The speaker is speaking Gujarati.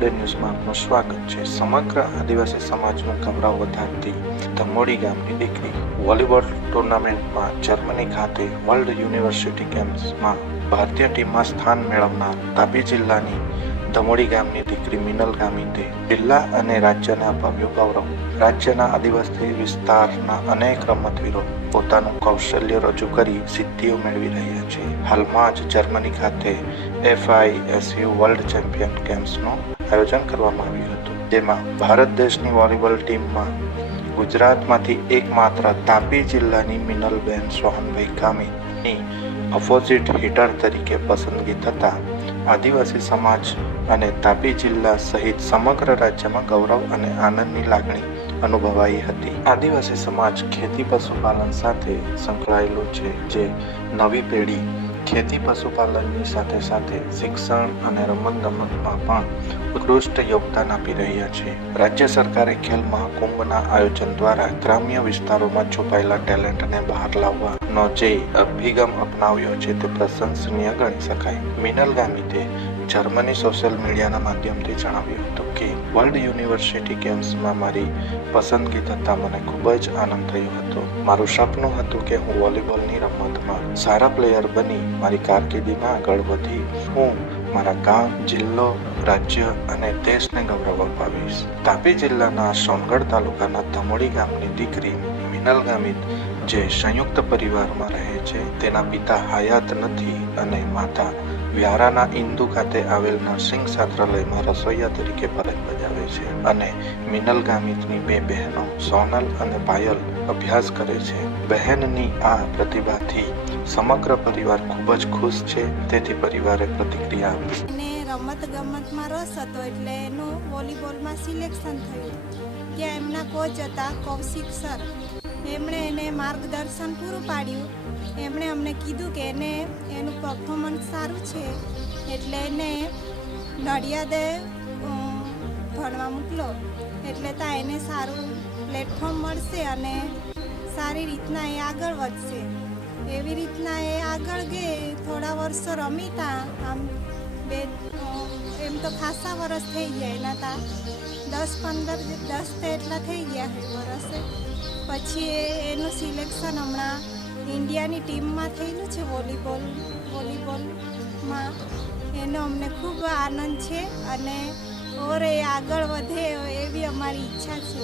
ટુડે ન્યૂઝમાં આપનું સ્વાગત છે। સમગ્ર આદિવાસી સમાજનું ગૌરવ વધારતી ધમોડી ગામની દીકરી વોલીબોલ ટુર્નામેન્ટમાં જર્મની ખાતે વર્લ્ડ યુનિવર્સિટી ગેમ્સમાં ભારતીય ટીમમાં સ્થાન મેળવનાર તાપી જિલ્લાની ધમોડી ગામની દીકરી મિનલ ગામિતે જિલ્લા અને રાજ્યને અપાવ્યું ગૌરવ। રાજ્યના આદિવાસી વિસ્તારના અનેક રમતવીરો પોતાનું કૌશલ્ય રજૂ કરી સિદ્ધિઓ મેળવી રહ્યા છે। હાલમાં જ જર્મની ખાતે FISU વર્લ્ડ ચેમ્પિયન ગેમ્સનું આયોજન કરવામાં આવ્યું હતું, જેમાં ભારત દેશની વોલીબોલ ટીમમાં ગુજરાતમાંથી એકમાત્ર તાપી જિલ્લાની મિનલબેન સોહનભાઈ ગામિતની ઓપોઝિટ હિટર તરીકે પસંદગી થતાં આદિવાસી સમાજ અને તાપી જિલ્લા સહિત સમગ્ર રાજ્યમાં ગૌરવ અને આનંદની લાગણી અનુભવાઈ હતી। આદિવાસી સમાજ ખેતી પશુપાલન સાથે સંકળાયેલો છે, જે નવી પેઢી ખેતી પશુપાલનની સાથે સાથે શિક્ષણ અને રમતગમતમાં પણ ઉત્કૃષ્ટ યોગદાન આપી રહ્યા છે। રાજ્ય સરકારે ખેલ મહાકુંભના આયોજન દ્વારા ગ્રામ્ય વિસ્તારોમાં છુપાયેલા ટેલેન્ટને બહાર લાવવાનો જે અભિગમ અપનાવ્યો છે તે પ્રશંસનીય ગણી શકાય। મિનલ ગામિતે જર્મની સોશિયલ મીડિયાના માધ્યમથી જણાવ્યું હતું કે વર્લ્ડ યુનિવર્સિટી ગેમ્સમાં મારી પસંદગી થતાં મને ખૂબ જ આનંદ થયો હતો। મારું સપનું હતું કે હું વોલીબોલની રમતમાં સારા પ્લેયર બની મારી કારકિર્દીમાં આગળ વધી હું મારા ગામ, જિલ્લો, રાજ્ય અને દેશને ગૌરવ અપાવીશ। તાપી જિલ્લાના સોનગઢ તાલુકાના ધમોડી ગામની દીકરી મિનલ ગામિત, જે સંયુક્ત પરિવારમાં રહે છે, તેના પિતા હયાત નથી અને માતા વ્યારાના ઇન્દુ ખાતે આવેલ નર્સિંગ છાત્રાલયમાં રસોઈયા તરીકે ફરજ બજાવે છે અને મિનલ ગામિતની બે બહેનો સોનલ અને પાયલ અભ્યાસ કરે છે। બહેનની આ પ્રતિભાથી સમગ્ર પરિવાર ખૂબ જ ખુશ છે, તેથી પરિવારે પ્રતિક્રિયા આપી। રમત ગમતમાં રસ હતો એટલે એનું વોલીબોલમાં સિલેક્શન થયું। ત્યાં એમના કોચ હતા કૌશિક સર, એમણે એને માર્ગદર્શન પૂરું પાડ્યું। એમણે અમને કીધું કે એનું પરફોર્મન્સ સારું છે એટલે એને નડિયાદે ભણવા મોકલો, એટલે ત્યાં એને સારું પ્લેટફોર્મ મળશે અને સારી રીતના એ આગળ વધશે। એવી રીતના એ આગળ ગઈ, થોડા વર્ષો રમીતા, આમ એમ તો ખાસા વર્ષ થઈ ગયા એના તા 10 એટલા થઈ ગયા છે વર્ષે। પછી એનું સિલેક્શન હમણાં ઇન્ડિયાની ટીમમાં થયેલું છે વોલીબોલમાં। એનો અમને ખૂબ આનંદ છે અને ઓર એ આગળ વધે એવી અમારી ઈચ્છા છે।